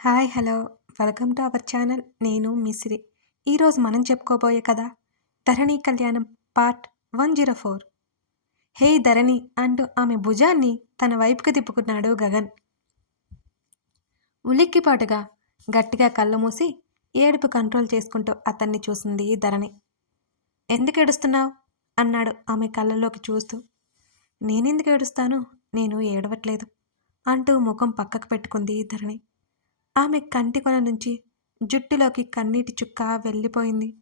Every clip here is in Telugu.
Hi hello. Welcome to our channel. నేను మిశ్రి ఈరోజు మనం చెప్పుకోబోయే కదా ధరణి కళ్యాణం part one zero four. Hey Dharani అంటూ ఆమె భుజాన్ని తన వైపుకు తిప్పుకున్నాడు గగన్. ఉలిక్కిపాటుగా గట్టిగా కళ్ళు మూసి ఏడుపు కంట్రోల్ చేసుకుంటూ అతన్ని చూసింది ధరణి. ఎందుకు ఏడుస్తున్నావు? అన్నాడు ఆమె కళ్ళలోకి చూస్తూ. నేనెందుకు ఏడుస్తాను? నేను ఏడవట్లేదు అంటూ ముఖం పక్కకు పెట్టుకుంది ధరణి. ఆమె కంటి కొన నుంచి జుట్టులోకి కన్నీటి చుక్క వెళ్ళిపోయింది.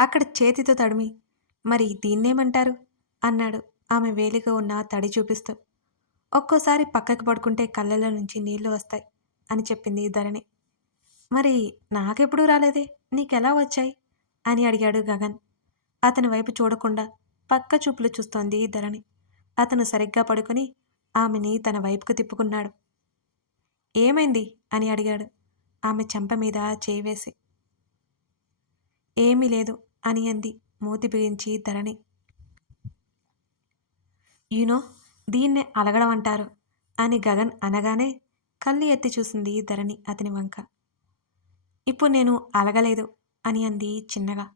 అక్కడ చేతితో తడిమి మరి దీన్నేమంటారు? అన్నాడు ఆమె వేలిగా ఉన్న తడి చూపిస్తూ. ఒక్కోసారి పక్కకు పడుకుంటే కళ్ళలో నుంచి నీళ్ళు వస్తాయి అని చెప్పింది ధరణి. మరి నాకెప్పుడు రాలేదే? నీకెలా వచ్చాయి? అని అడిగాడు గగన్. అతని వైపు చూడకుండా పక్క చూపులు చూస్తోంది ధరణి. అతను సరిగ్గా పడుకొని ఆమెని తన వైపుకు తిప్పుకున్నాడు. ఏమైంది? అని అడిగాడు. ఆమె చెంప మీద చేయివేసి ఏమీ లేదు అని అంది మూతి బిగించి ధరణి. యూనో దీన్నే అలగడం అంటారు అని గగన్ అనగానే కళ్ళు ఎత్తి చూసింది ధరణి అతని వంక. ఇప్పుడు నేను అలగలేదు అని అంది చిన్నగా.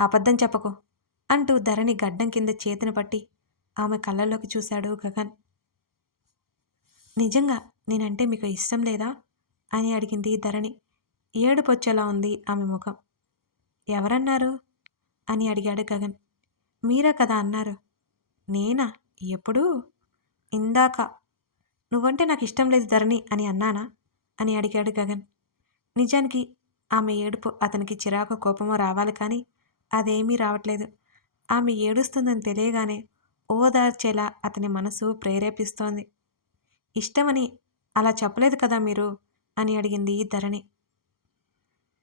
అబద్ధం చెప్పకు అంటూ ధరణి గడ్డం కింద చేతిని పట్టి ఆమె కళ్ళలోకి చూశాడు గగన్. నిజంగా నేనంటే మీకు ఇష్టం లేదా? అని అడిగింది ధరణి. ఏడుపొచ్చేలా ఉంది ఆమె ముఖం. ఎవరన్నారు? అని అడిగాడు గగన్. మీరా కదా అన్నారు. నేనా? ఎప్పుడు? ఇందాక. నువ్వంటే నాకు ఇష్టం లేదు ధరణి అని అన్నానా? అని అడిగాడు గగన్. నిజానికి ఆమె ఏడుపు అతనికి చిరాకు కోపమో రావాలి కానీ అదేమీ రావట్లేదు. ఆమె ఏడుస్తుందని తెలియగానే ఓదార్చేలా అతని మనసు ప్రేరేపిస్తోంది. ఇష్టమని అలా చెప్పలేదు కదా మీరు? అని అడిగింది ధరణి.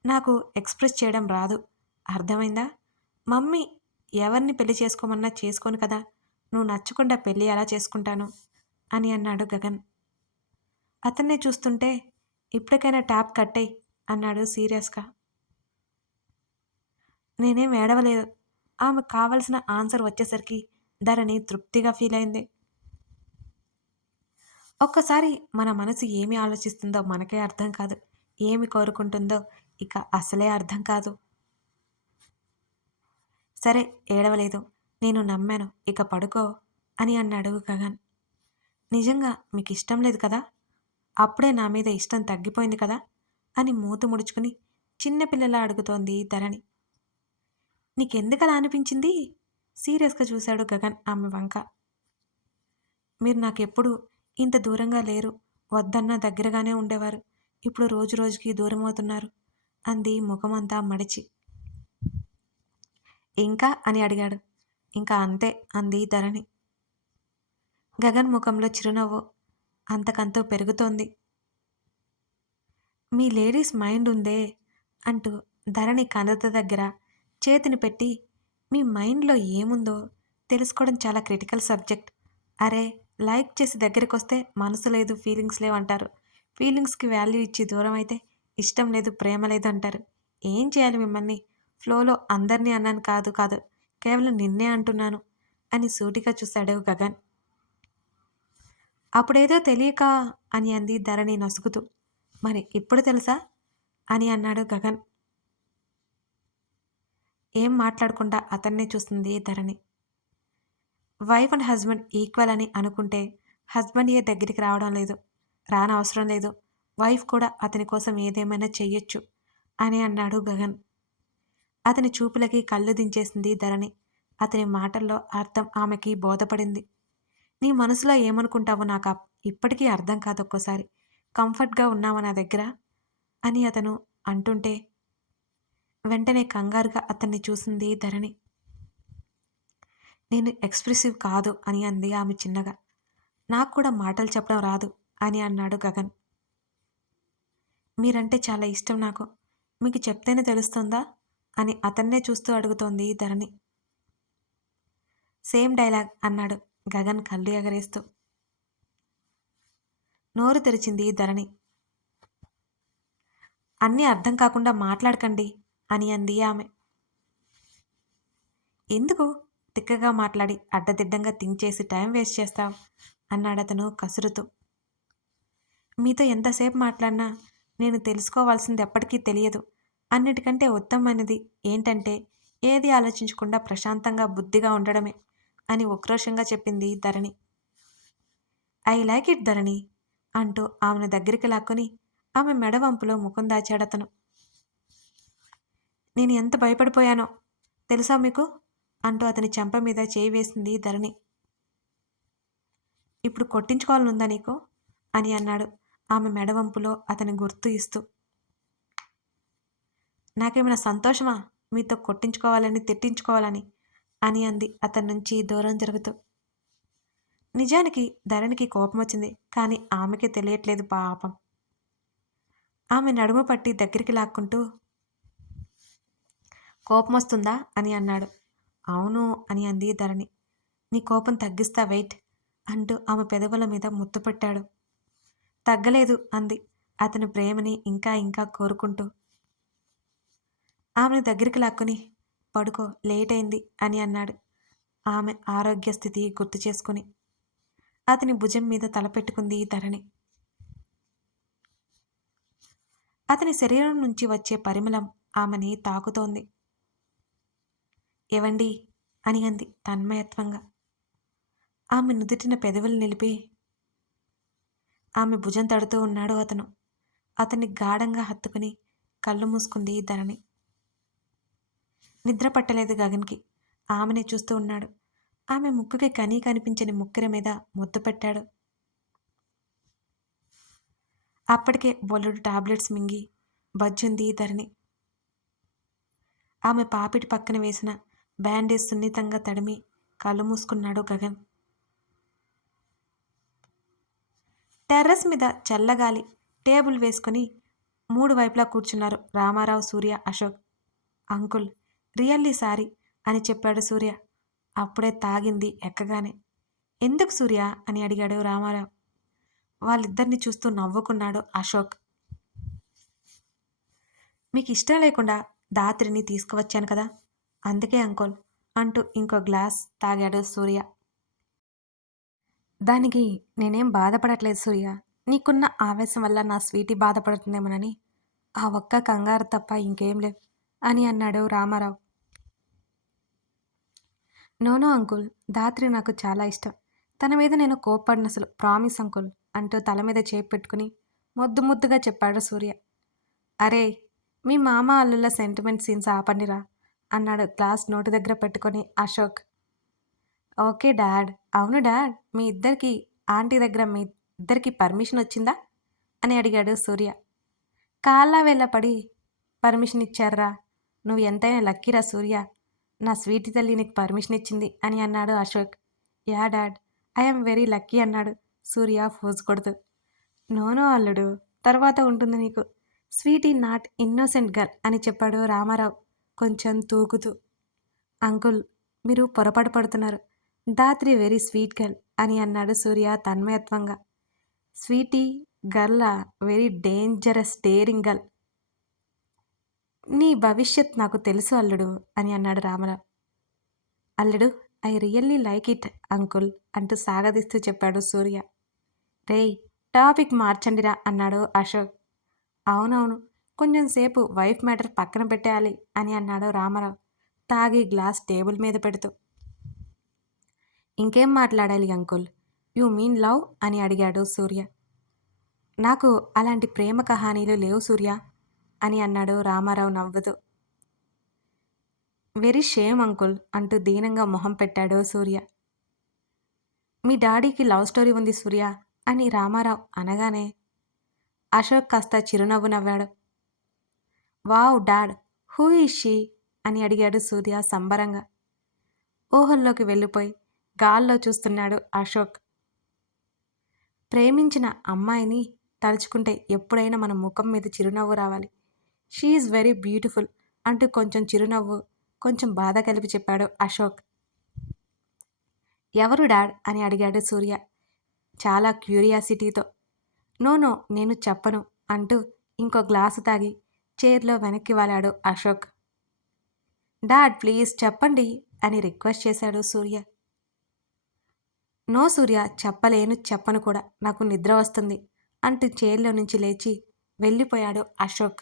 నాకు ఎక్స్ప్రెస్ చేయడం రాదు. అర్థమైందా? మమ్మీ ఎవరిని పెళ్ళి చేసుకోమన్నా చేసుకోను కదా. నువ్వు నచ్చకుండా పెళ్ళి ఎలా చేసుకుంటాను? అని అన్నాడు గగన్. అతన్నే చూస్తుంటే ఇప్పటికైనా ట్యాప్ కట్టే అన్నాడు సీరియస్గా. నేనేం ఏడవలేదు. ఆమెకు కావలసిన ఆన్సర్ వచ్చేసరికి ధరణి తృప్తిగా ఫీల్ అయింది ఒక్కసారి మన మనసు ఏమి ఆలోచిస్తుందో మనకే అర్థం కాదు. ఏమి కోరుకుంటుందో ఇక అసలే అర్థం కాదు. సరే ఏడవలేదు. నేను నమ్మాను. ఇక పడుకో అని అన్నాడు గగన్. నిజంగా మీకు ఇష్టం లేదు కదా? అప్పుడే నా మీద ఇష్టం తగ్గిపోయింది కదా? అని మూతు ముడుచుకుని చిన్నపిల్లలా అడుగుతోంది ధరణి. నీకెందుకలా అనిపించింది? సీరియస్గా చూశాడు గగన్ ఆమె వంక. మీరు నాకెప్పుడు ఇంత దూరంగా లేరు. వద్దన్న దగ్గరగానే ఉండేవారు. ఇప్పుడు రోజు రోజుకి దూరం అవుతున్నారు అంది ముఖమంతా మడిచి. ఇంకా? అని అడిగాడు. ఇంకా అంతే అంది ధరణి. గగన్ ముఖంలో చిరునవ్వు అంతకంతో పెరుగుతోంది. మీ లేడీస్ మైండ్ ఉందే అంటూ ధరణి కనత దగ్గర చేతిని పెట్టి మీ మైండ్లో ఏముందో తెలుసుకోవడం చాలా క్రిటికల్ సబ్జెక్ట్. అరే లైక్ చేసి దగ్గరికి వస్తే మనసు లేదు ఫీలింగ్స్ లేవు అంటారు ఫీలింగ్స్కి వాల్యూ ఇచ్చి దూరం అయితే ఇష్టం లేదు ప్రేమ లేదు అంటారు. ఏం చేయాలి మిమ్మల్ని? ఫ్లోలో అందరినీ అన్నాను కాదు కాదు కేవలం నిన్నే అంటున్నాను అని సూటిగా చూశాడు గగన్. అప్పుడేదో తెలియక అని అంది ధరణి నసుగుతూ. మరి ఇప్పుడు తెలుసా? అని అన్నాడు గగన్. ఏం మాట్లాడకుండా అతన్నే చూస్తుంది Dharani. Wife and husband equal అని అనుకుంటే హస్బెండ్ ఏ దగ్గరికి రావడం లేదు రానవసరం లేదు. వైఫ్ కూడా అతని కోసం ఏదేమైనా చెయ్యొచ్చు అని అన్నాడు గగన్. అతని చూపులకి కళ్ళు దించేసింది ధరణి. అతని మాటల్లో అర్థం ఆమెకి బోధపడింది. నీ మనసులో ఏమనుకుంటావో నాకు ఇప్పటికీ అర్థం కాదు ఒక్కోసారి. కంఫర్ట్గా ఉన్నావా నా దగ్గర? అని అతను అంటుంటే వెంటనే కంగారుగా అతన్ని చూసింది ధరణి. నేను ఎక్స్ప్రెసివ్ కాదు అని అంది ఆమె చిన్నగా. నాకు కూడా మాటలు చెప్పడం రాదు అని అన్నాడు గగన్. మీరంటే చాలా ఇష్టం నాకు. మీకు చెప్తేనే తెలుస్తుందా? అని అతన్నే చూస్తూ అడుగుతోంది ధరణి. సేమ్ డైలాగ్ అన్నాడు గగన్ కళ్ళు ఎగరేస్తూ. నోరు తెరిచింది ధరణి. అన్నీ అర్థం కాకుండా మాట్లాడకండి అని అంది ఆమె. ఎందుకు? తిక్కగా మాట్లాడి అడ్డదిడ్డంగా థింక్ చేసి టైం వేస్ట్ చేస్తావు? అన్నాడతను కసురుతూ. మీతో ఎంతసేపు మాట్లాడినా నేను తెలుసుకోవాల్సింది ఎప్పటికీ తెలియదు. అన్నిటికంటే ఉత్తమమైనది ఏంటంటే ఏది ఆలోచించకుండా ప్రశాంతంగా బుద్ధిగా ఉండడమే అని ఉక్రోషంగా చెప్పింది Dharani. I like it Dharani అంటూ ఆమెను దగ్గరికి లాక్కొని ఆమె మెడవంపులో ముఖం దాచాడతను. నేను ఎంత భయపడిపోయానో తెలుసా మీకు? అంటూ అతని చెంప మీద చేయి వేసింది ధరణి. ఇప్పుడు కొట్టించుకోవాలనుందా నీకు? అని అన్నాడు ఆమె మెడవంపులో అతని గుర్తు ఇస్తూ. నాకేమైనా సంతోషమా? మీతో కొట్టించుకోవాలని తిట్టించుకోవాలని? అని అంది అతని నుంచి దూరం జరుగుతూ. నిజానికి ధరణికి కోపం వచ్చింది కానీ ఆమెకి తెలియట్లేదు పాపం. ఆమె నడుము పట్టి దగ్గరికి లాక్కుంటూ కోపం వస్తుందా? అని అన్నాడు. అవును అని అంది ధరణి. నీ కోపం తగ్గిస్తా వెయిట్ అంటూ ఆమె పెదవుల మీద ముత్తు పెట్టాడు. తగ్గలేదు అంది అతని ప్రేమని ఇంకా ఇంకా కోరుకుంటూ. ఆమెను దగ్గరికి లాక్కుని పడుకో లేట్ అయింది అని అన్నాడు ఆమె ఆరోగ్య స్థితి గుర్తు చేసుకుని. అతని భుజం మీద తలపెట్టుకుంది ధరణి. అతని శరీరం నుంచి వచ్చే పరిమళం ఆమెని తాకుతోంది. ఏవండి? అని అంది తన్మయత్వంగా. ఆమె నుదుటిన పెదవులు నిలిపి ఆమె భుజం తడుతూ ఉన్నాడు అతను. అతన్ని గాఢంగా హత్తుకుని కళ్ళు మూసుకుంది ధరణి. నిద్ర పట్టలేదు గగన్కి. ఆమెనే చూస్తూ ఉన్నాడు. ఆమె ముక్కుకి కనీ కనిపించని ముక్కిర మీద ముద్దు పెట్టాడు. అప్పటికే బొల్లుడు టాబ్లెట్స్ మింగి బజ్జుంది ధరణి. ఆమె పాపిటి పక్కన వేసిన బ్యాండేజ్ సున్నితంగా తడిమి కళ్ళు మూసుకున్నాడు గగన్. టెర్రస్ మీద చల్లగాలి టేబుల్ వేసుకొని మూడు వైపులా కూర్చున్నారు Ramarao Surya Ashok. Uncle really sorry అని చెప్పాడు సూర్య. అప్పుడే తాగింది ఎక్కగానే. ఎందుకు సూర్య అని అడిగాడు రామారావు. వాళ్ళిద్దరిని చూస్తూ నవ్వుకున్నాడు అశోక్. మీకు ఇష్టం లేకుండా దాత్రిని తీసుకువచ్చాను కదా? అందుకే అంకుల్ అంటూ ఇంకో గ్లాస్ తాగాడు సూర్య. దానికి నేనేం బాధపడట్లేదు సూర్య. నీకున్న ఆవేశం వల్ల నా స్వీటీ బాధపడుతుందేమోనని. ఆ ఒక్క కంగారు తప్ప ఇంకేం లేవు అని అన్నాడు రామారావు. నోనో అంకుల్ దాత్రి నాకు చాలా ఇష్టం. తన మీద నేను కోప్పడిన అసలు ప్రామిస్ అంకుల్ అంటూ తల మీద చేయి పెట్టుకుని ముద్దు ముద్దుగా చెప్పాడు సూర్య. అరే మీ మామ అల్లుల సెంటిమెంట్ సీన్స్ ఆపండిరా. అన్నాడు గ్లాస్ నోటి దగ్గర పెట్టుకొని అశోక్. Okay dad. అవును డాడ్. మీ ఇద్దరికి ఆంటీ దగ్గర మీ ఇద్దరికి పర్మిషన్ వచ్చిందా? అని అడిగాడు సూర్య. కాళ్ళ వేళ్ళ పడి పర్మిషన్ ఇచ్చారా? నువ్వు ఎంతైనా లక్కీరా సూర్య. నా స్వీట్ తల్లి నీకు పర్మిషన్ ఇచ్చింది అని అన్నాడు Ashok. Yeah dad. I'm very lucky అన్నాడు సూర్య ఫోజ్ కొడుతూ. నోనో అల్లుడు. తర్వాత ఉంటుంది నీకు. స్వీటీ నాట్ ఇన్నోసెంట్ గర్ల్ అని చెప్పాడు రామారావు. కొంచెం తూగుతూ అంకుల్ మీరు పొరపాటు పడుతున్నారు. దాత్రి వెరీ స్వీట్ గర్ల్ అని అన్నాడు Surya తన్మయత్వంగా. Sweetie girl very dangerous daring girl. నీ భవిష్యత్ నాకు తెలుసు అల్లుడు అని అన్నాడు రామరావు అల్లుడు I really like it uncle అంటూ సాగదీస్తూ చెప్పాడు సూర్య. రేయ్ టాపిక్ మార్చండిరా అన్నాడు అశోక్. అవునవును కొంచెం సేపు వైఫ్ మ్యాటర్ పక్కన పెట్టేయాలి అని అన్నాడు రామారావు. తాగి గ్లాస్ టేబుల్ మీద పెడుతూ. ఇంకేం మాట్లాడాలి అంకుల్? You mean love? అని అడిగాడు సూర్య. నాకు అలాంటి ప్రేమ కహానీలు లేవు సూర్య అని అన్నాడు రామారావు నవ్వుతూ. వెరీ షేమ్ అంకుల్ అంటూ దీనంగా మొహం పెట్టాడు సూర్య. మీ డాడీకి లవ్ స్టోరీ ఉంది సూర్య అని రామారావు అనగానే అశోక్ కాస్త చిరునవ్వు నవ్వాడు. Wow dad who is she? అని అడిగాడు సూర్య సంబరంగా. ఊహల్లోకి వెళ్ళిపోయి గాల్లో చూస్తున్నాడు అశోక్. ప్రేమించిన అమ్మాయిని తలుచుకుంటే ఎప్పుడైనా మన ముఖం మీద చిరునవ్వు రావాలి. షీఈ్ వెరీ బ్యూటిఫుల్ అంటూ కొంచెం చిరునవ్వు కొంచెం బాధ కలిపి చెప్పాడు అశోక్. ఎవరు డాడ్? అని అడిగాడు సూర్య చాలా క్యూరియాసిటీతో. నో నో నేను చెప్పను అంటూ ఇంకో గ్లాసు తాగి చైర్లో వెనక్కి వాలాడు అశోక్. డాడ్ ప్లీజ్ చెప్పండి అని రిక్వెస్ట్ చేశాడు సూర్య. నో సూర్య చెప్పలేను చెప్పను కూడా. నాకు నిద్ర వస్తుంది అంటూ చైర్లో నుంచి లేచి వెళ్ళిపోయాడు అశోక్.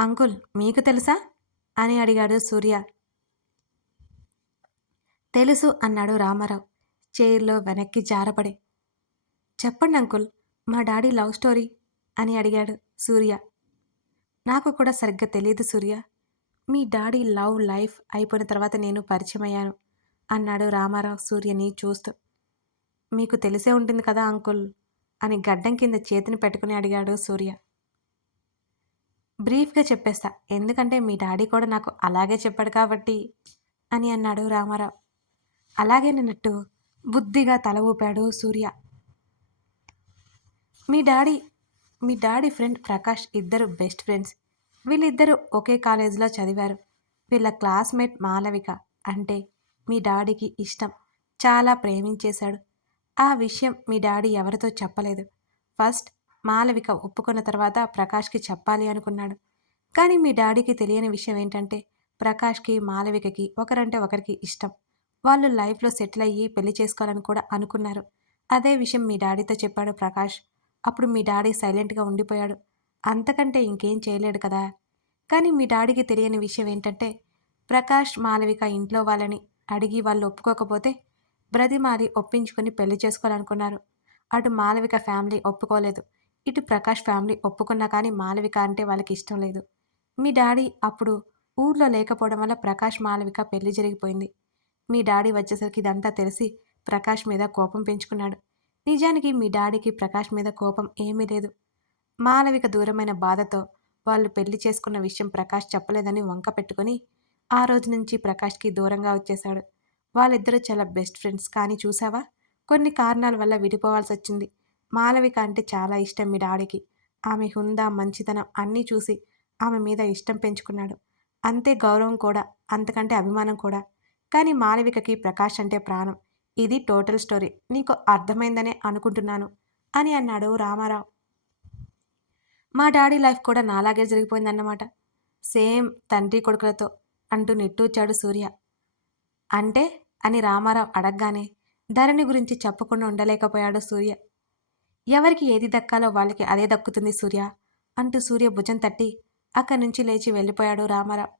అంకుల్ మీకు తెలుసా? అని అడిగాడు సూర్య. తెలుసు అన్నాడు రామారావు చైర్లో వెనక్కి జారపడి. చెప్పండి అంకుల్ మా డాడీ లవ్ స్టోరీ అని అడిగాడు సూర్య. నాకు కూడా సరిగ్గా తెలియదు సూర్య. మీ డాడీ లవ్ లైఫ్ అయిపోయిన తర్వాత నేను పరిచయం అయ్యాను అన్నాడు రామారావు సూర్యని చూస్తూ. మీకు తెలిసే ఉంటుంది కదా అంకుల్ అని గడ్డం కింద చేతిని పెట్టుకుని అడిగాడు సూర్య. బ్రీఫ్గా చెప్పేస్తా ఎందుకంటే మీ డాడీ కూడా నాకు అలాగే చెప్పాడు కాబట్టి అని అన్నాడు రామారావు. అలాగేనన్నట్టు బుద్ధిగా తల ఊపాడు సూర్య. మీ డాడీ మీ డాడీ ఫ్రెండ్ ప్రకాష్ ఇద్దరు బెస్ట్ ఫ్రెండ్స్. వీళ్ళిద్దరూ ఒకే కాలేజీలో చదివారు. వీళ్ళ క్లాస్మేట్ మాలవిక అంటే మీ డాడీకి ఇష్టం. చాలా ప్రేమించేశాడు. ఆ విషయం మీ డాడీ ఎవరితో చెప్పలేదు. ఫస్ట్ మాలవిక ఒప్పుకున్న తర్వాత ప్రకాష్కి చెప్పాలి అనుకున్నాడు. కానీ మీ డాడీకి తెలియని విషయం ఏంటంటే ప్రకాష్కి మాలవికకి ఒకరంటే ఒకరికి ఇష్టం. వాళ్ళు లైఫ్లో సెటిల్ అయ్యి పెళ్ళి చేసుకోవాలని కూడా అనుకున్నారు. అదే విషయం మీ డాడీతో చెప్పాడు ప్రకాష్. అప్పుడు మీ డాడీ సైలెంట్గా ఉండిపోయాడు. అంతకంటే ఇంకేం చేయలేడు కదా? కానీ మీ డాడీకి తెలియని విషయం ఏంటంటే ప్రకాష్ మాలవిక ఇంట్లో వాళ్ళని అడిగి వాళ్ళు ఒప్పుకోకపోతే బ్రతిమాలి ఒప్పించుకొని పెళ్ళి చేసుకోవాలనుకున్నారు. అటు మాలవిక ఫ్యామిలీ ఒప్పుకోలేదు. ఇటు ప్రకాష్ ఫ్యామిలీ ఒప్పుకున్నా కానీ మాలవిక అంటే వాళ్ళకి ఇష్టం లేదు. మీ డాడీ అప్పుడు ఊర్లో లేకపోవడం వల్ల ప్రకాష్ మాలవిక పెళ్ళి జరిగిపోయింది. మీ డాడీ వచ్చేసరికి ఇదంతా తెలిసి ప్రకాష్ మీద కోపం పెంచుకున్నాడు. నిజానికి మీ డాడీకి ప్రకాష్ మీద కోపం ఏమీ లేదు. మాలవిక దూరమైన బాధతో వాళ్ళు పెళ్ళి చేసుకున్న విషయం ప్రకాష్ చెప్పలేదని వంక పెట్టుకుని ఆ రోజు నుంచి ప్రకాష్కి దూరంగా వచ్చేశాడు. వాళ్ళిద్దరూ చాలా బెస్ట్ ఫ్రెండ్స్ కానీ చూసావా? కొన్ని కారణాల వల్ల విడిపోవాల్సి వచ్చింది. మాలవిక అంటే చాలా ఇష్టం మీ డాడీకి. ఆమె హుందా మంచితనం అన్నీ చూసి ఆమె మీద ఇష్టం పెంచుకున్నాడు. అంతే గౌరవం కూడా అంతకంటే అభిమానం కూడా. కానీ మాలవికకి ప్రకాష్ అంటే ప్రాణం. ఇది టోటల్ స్టోరీ. నీకు అర్థమైందనే అనుకుంటున్నాను అని అన్నాడు రామారావు. మా డాడీ లైఫ్ కూడా నాలాగే జరిగిపోయిందన్నమాట. సేమ్ తండ్రి కొడుకులతో అంటూ నిట్టూచాడు సూర్య. అంటే? అని రామారావు అడగగానే ధరణి గురించి చెప్పకుండా ఉండలేకపోయాడు సూర్య. ఎవరికి ఏది దక్కాలో వాళ్ళకి అదే దక్కుతుంది సూర్య అంటూ సూర్య భుజం తట్టి అక్కడి నుంచి లేచి వెళ్ళిపోయాడు రామారావు.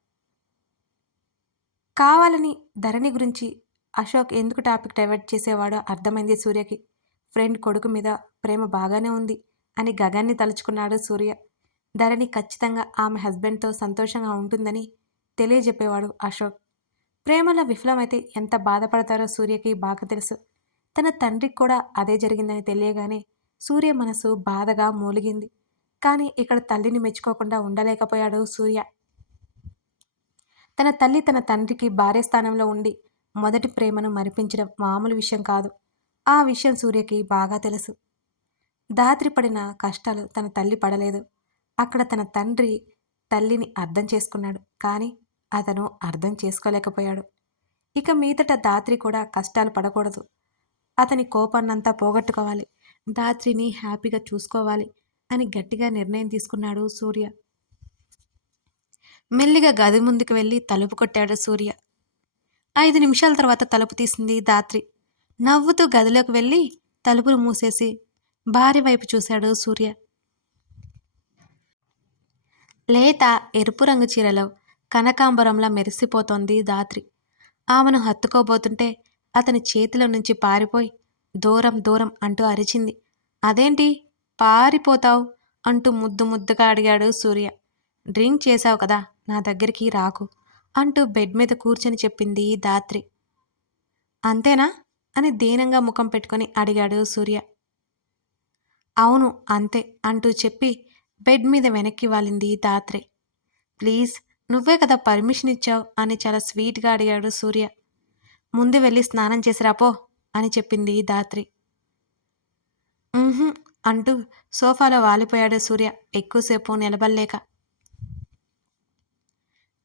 కావాలని ధరణి గురించి అశోక్ ఎందుకు టాపిక్ డైవర్ట్ చేసేవాడో అర్థమైంది సూర్యకి. ఫ్రెండ్ కొడుకు మీద ప్రేమ బాగానే ఉంది అని గగన్ని తలుచుకున్నాడు సూర్య. ధరణి ఖచ్చితంగా ఆమె హస్బెండ్తో సంతోషంగా ఉంటుందని తెలియజెప్పేవాడు అశోక్. ప్రేమలో విఫలమైతే ఎంత బాధపడతారో సూర్యకి బాగా తెలుసు. తన తండ్రికి కూడా అదే జరిగిందని తెలియగానే సూర్య మనసు బాధగా మూలిగింది. కానీ ఇక్కడ తల్లిని మెచ్చుకోకుండా ఉండలేకపోయాడు సూర్య. తన తల్లి తన తండ్రికి భార్య స్థానంలో ఉండి మొదటి ప్రేమను మరిపించడం మామూలు విషయం కాదు. ఆ విషయం సూర్యకి బాగా తెలుసు. దాత్రి పడిన కష్టాలు తన తల్లి పడలేదు. అక్కడ తన తండ్రి తల్లిని అర్థం చేసుకున్నాడు. కానీ అతను అర్థం చేసుకోలేకపోయాడు. ఇక మీదట దాత్రి కూడా కష్టాలు పడకూడదు. అతని కోపాన్నంతా పోగొట్టుకోవాలి. దాత్రిని హ్యాపీగా చూసుకోవాలి అని గట్టిగా నిర్ణయం తీసుకున్నాడు సూర్య. మెల్లిగా గది ముందుకు వెళ్ళి తలుపు కొట్టాడు సూర్య. ఐదు నిమిషాల తర్వాత తలుపు తీసింది దాత్రి. నవ్వుతూ గదిలోకి వెళ్ళి తలుపులు మూసేసి భార్య వైపు చూశాడు సూర్య. లేత ఎరుపు రంగు చీరలో కనకాంబరంలా మెరిసిపోతోంది దాత్రి. ఆమెను హత్తుకోబోతుంటే అతని చేతిలో నుంచి పారిపోయి దూరం దూరం అంటూ అరిచింది. అదేంటి? పారిపోతావు? అంటూ ముద్దు ముద్దుగా అడిగాడు సూర్య. డ్రింక్ చేశావు కదా నా దగ్గరికి రాకు. అంటూ బెడ్ మీద కూర్చొని చెప్పింది దాత్రి. అంతేనా? అని దీనంగా ముఖం పెట్టుకొని అడిగాడు సూర్య. అవును అంతే అంటూ చెప్పి బెడ్ మీద వెనక్కి వాలింది దాత్రి. ప్లీజ్ నువ్వే కదా పర్మిషన్ ఇచ్చావు అని చాలా స్వీట్గా అడిగాడు సూర్య. ముందు వెళ్ళి స్నానం చేసిరాపో అని చెప్పింది దాత్రి. అంటూ సోఫాలో వాలిపోయాడు సూర్య ఎక్కువసేపు నిలబడలేక.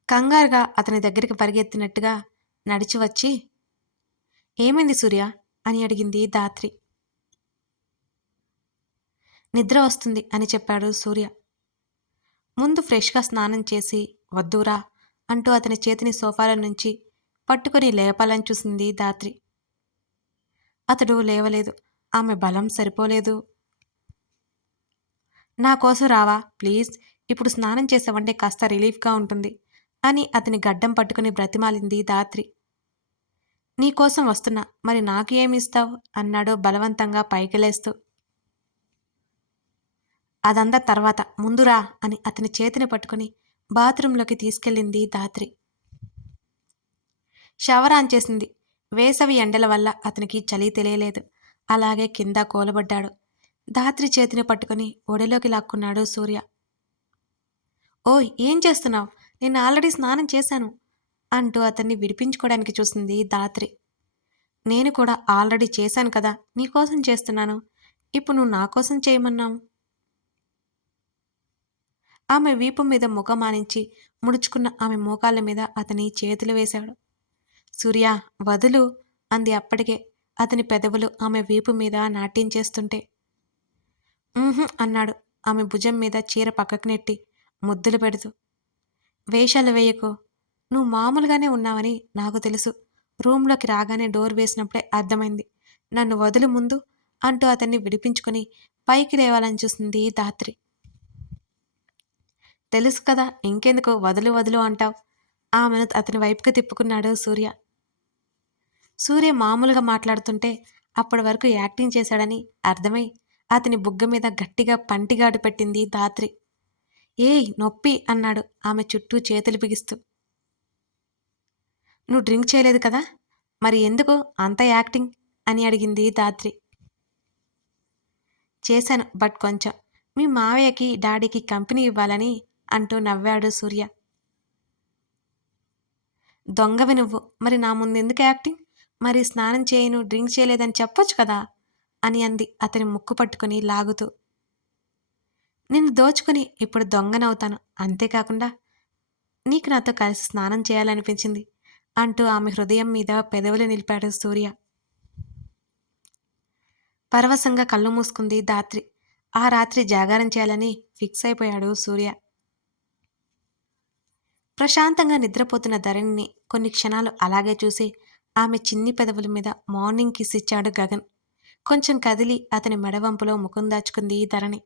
కంగారుగా అతని దగ్గరికి పరిగెత్తినట్టుగా నడిచి వచ్చి ఏమైంది సూర్య? అని అడిగింది దాత్రి. నిద్ర వస్తుంది అని చెప్పాడు సూర్య. ముందు ఫ్రెష్గా స్నానం చేసి వద్దురా అంటూ అతని చేతిని సోఫాల నుంచి పట్టుకొని లేపాలని చూసింది దాత్రి. అతడు లేవలేదు. ఆమె బలం సరిపోలేదు. నా కోసం రావా? ప్లీజ్. ఇప్పుడు స్నానం చేసావంటే కాస్త రిలీఫ్గా ఉంటుంది. అని అతని గడ్డం పట్టుకుని బ్రతిమాలింది దాత్రి. నీకోసం వస్తున్నా మరి నాకు ఏమి ఇస్తావు అన్నాడు బలవంతంగా పైకి లేస్తూ అదంతా తర్వాత ముందురా అని అతని చేతిని పట్టుకుని బాత్రూంలోకి తీసుకెళ్ళింది దాత్రి. షవర్ ఆన్ చేసింది. వేసవి ఎండల వల్ల అతనికి చలి తెలియలేదు. అలాగే కింద కోలబడ్డాడు. దాత్రి చేతిని పట్టుకుని ఒడిలోకి లాక్కున్నాడు సూర్య. ఓయ్ ఏం చేస్తున్నావు? నేను ఆల్రెడీ స్నానం చేశాను అంటూ అతన్ని విడిపించుకోవడానికి చూసింది దాత్రి. నేను కూడా ఆల్రెడీ చేశాను కదా నీకోసం చేస్తున్నాను. ఇప్పుడు నువ్వు నా కోసం చేయమన్నావు? ఆమె వీపు మీద ముఖం మానించి ముడుచుకున్న ఆమె మోకాళ్ళ మీద అతని చేతులు వేశాడు. సూర్య వదులు అంది అప్పటికే అతని పెదవులు ఆమె వీపు మీద నాట్యం చేస్తుంటే. అన్నాడు ఆమె భుజం మీద చీర పక్కకు నెట్టి ముద్దులు పెడుతూ. వేషాలు వేయకు. నువ్వు మామూలుగానే ఉన్నావని నాకు తెలుసు. రూమ్లోకి రాగానే డోర్ వేసినప్పుడే అర్థమైంది. నన్ను వదులు ముందు అంటూ అతన్ని విడిపించుకొని పైకి లేవాలని చూసింది దాత్రి తెలుసు కదా ఇంకెందుకు వదులు వదులు అంటావు? ఆమెను అతని వైపుకి తిప్పుకున్నాడు సూర్య. సూర్య మామూలుగా మాట్లాడుతుంటే అప్పటి వరకు యాక్టింగ్ చేశాడని అర్థమై అతని బుగ్గ మీద గట్టిగా పంటిగాడు పెట్టింది దాత్రి ఏయ్ నొప్పి అన్నాడు ఆమె చుట్టూ చేతులు బిగిస్తూ. నువ్వు డ్రింక్ చేయలేదు కదా? మరి ఎందుకు అంత యాక్టింగ్? అని అడిగింది దాత్రి చేశాను బట్ కొంచెం. మీ మావయ్యకి డాడీకి కంపెనీ ఇవ్వాలని అంటూ నవ్వాడు సూర్య. దొంగవి నువ్వు. మరి నా ముందు ఎందుకు యాక్టింగ్? మరి స్నానం చేయను డ్రింక్ చేయలేదని చెప్పొచ్చు కదా? అని అంది అతని ముక్కు పట్టుకుని లాగుతూ. నిన్ను దోచుకుని ఇప్పుడు దొంగనవుతాను. అంతేకాకుండా నీకు నాతో కలిసి స్నానం చేయాలనిపించింది అంటూ ఆమె హృదయం మీద పెదవులు నిలిపాడు సూర్య. పరవశంగా కళ్ళు మూసుకుంది దాత్రి ఆ రాత్రి జాగారం చేయాలని ఫిక్స్ అయిపోయాడు సూర్య. ప్రశాంతంగా నిద్రపోతున్న ధరణిని కొన్ని క్షణాలు అలాగే చూసి ఆమె చిన్ని పెదవుల మీద మార్నింగ్ కిస్ ఇచ్చాడు గగన్. కొంచెం కదిలి అతని మెడవంపులో ముఖం దాచుకుంది ధరణి.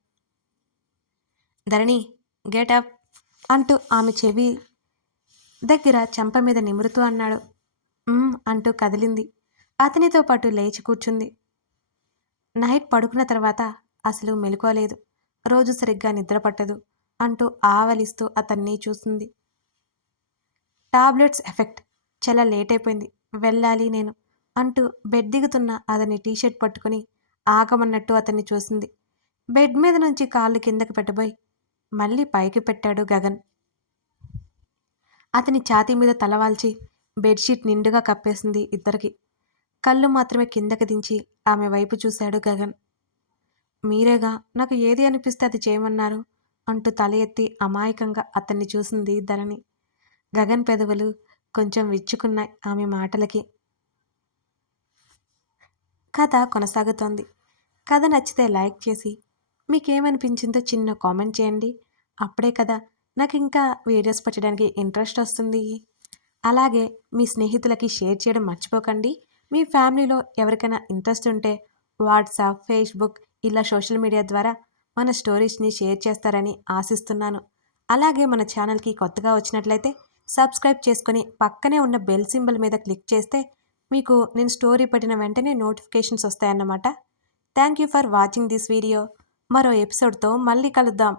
ధరణి గేటప్ అంటూ ఆమె చెవి దగ్గర చెంప మీద నిమురుతూ అన్నాడు. అంటూ కదిలింది. అతనితో పాటు లేచి కూర్చుంది. నైట్ పడుకున్న తర్వాత అసలు మెలుకోలేదు రోజు సరిగ్గా నిద్ర పట్టదు అంటూ ఆవలిస్తూ అతన్ని చూసింది. Tablets effect. చాలా లేట్ అయిపోయింది. వెళ్ళాలి నేను అంటూ బెడ్ దిగుతున్న అతని టీషర్ట్ పట్టుకుని ఆగమన్నట్టు అతన్ని చూసింది. బెడ్ మీద నుంచి కాళ్ళు కిందకి పెట్టబోయి మళ్ళీ పైకి పెట్టాడు గగన్. అతని ఛాతీ మీద తలవాల్చి బెడ్షీట్ నిండుగా కప్పేసింది ఇద్దరికి. కళ్ళు మాత్రమే కిందకి దించి ఆమె వైపు చూశాడు గగన్. మీరేగా నాకు ఏది అనిపిస్తే అది చేయమన్నారు అంటూ తల ఎత్తి అమాయకంగా అతన్ని చూసింది ధరణి. గగన్ పెదవులు కొంచెం విచ్చుకున్నాయి ఆమె మాటలకి. కథ కొనసాగుతోంది. కథ నచ్చితే లైక్ చేసి మీకేమనిపించిందో చిన్న కామెంట్ చేయండి. అప్పుడే కదా నాకు ఇంకా వీడియోస్ పెట్టడానికి ఇంట్రెస్ట్ వస్తుంది. అలాగే మీ స్నేహితులకి షేర్ చేయడం మర్చిపోకండి. మీ ఫ్యామిలీలో ఎవరికైనా ఇంట్రెస్ట్ ఉంటే వాట్సాప్ ఫేస్బుక్ ఇలా సోషల్ మీడియా ద్వారా మన స్టోరీస్ని షేర్ చేస్తారని ఆశిస్తున్నాను. అలాగే మన ఛానల్కి కొత్తగా వచ్చినట్లయితే సబ్స్క్రైబ్ చేసుకొని పక్కనే ఉన్న బెల్ సింబల్ మీద క్లిక్ చేస్తే మీకు నేను స్టోరీ పెట్టిన వెంటనే నోటిఫికేషన్స్ వస్తాయన్నమాట. Thank you for watching this video. మరో ఎపిసోడ్తో మళ్ళీ కలుద్దాం.